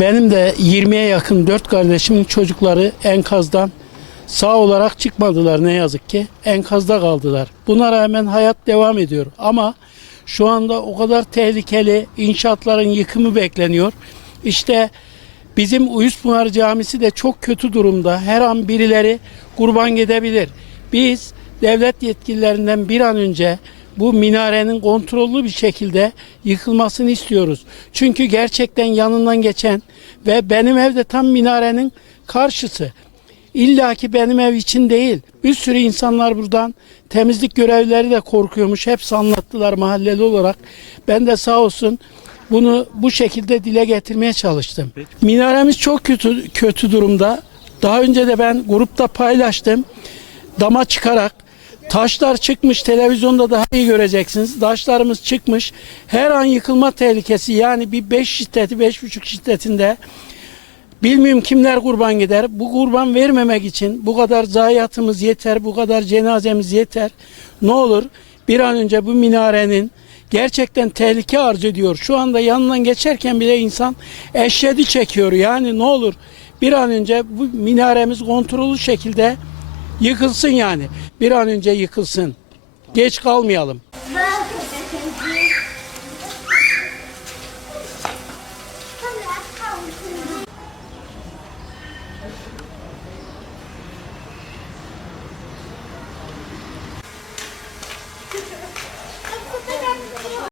Benim de 20'ye yakın 4 kardeşimin çocukları enkazdan sağ olarak çıkmadılar ne yazık ki. Enkazda kaldılar. Buna rağmen hayat devam ediyor. Ama şu anda o kadar tehlikeli inşaatların yıkımı bekleniyor. İşte bizim Uyuspınar Camisi de çok kötü durumda. Her an birileri kurban gidebilir. Biz devlet yetkililerinden bir an önce bu minarenin kontrollü bir şekilde yıkılmasını istiyoruz. Çünkü gerçekten yanından geçen ve benim evde tam minarenin karşısı. İlla ki benim ev için değil. Bir sürü insanlar buradan temizlik görevlileri de korkuyormuş. Hepsi anlattılar mahalleli olarak. Ben de sağ olsun bunu bu şekilde dile getirmeye çalıştım. Minaremiz çok kötü kötü durumda. Daha önce de ben grupta paylaştım. Dama çıkarak taşlar çıkmış televizyonda daha iyi göreceksiniz. Taşlarımız çıkmış. Her an yıkılma tehlikesi yani bir 5 şiddeti 5,5 şiddetinde Bilmiyorum kimler kurban gider. Bu kurban vermemek için bu kadar zayiatımız yeter, bu kadar cenazemiz yeter. Ne olur bir an önce bu minarenin gerçekten tehlike arz ediyor. Şu anda yanından geçerken bile insan eşyedi çekiyor. Yani ne olur bir an önce bu minaremiz kontrollü şekilde Yıkılsın yani. Bir an önce yıkılsın. Geç kalmayalım.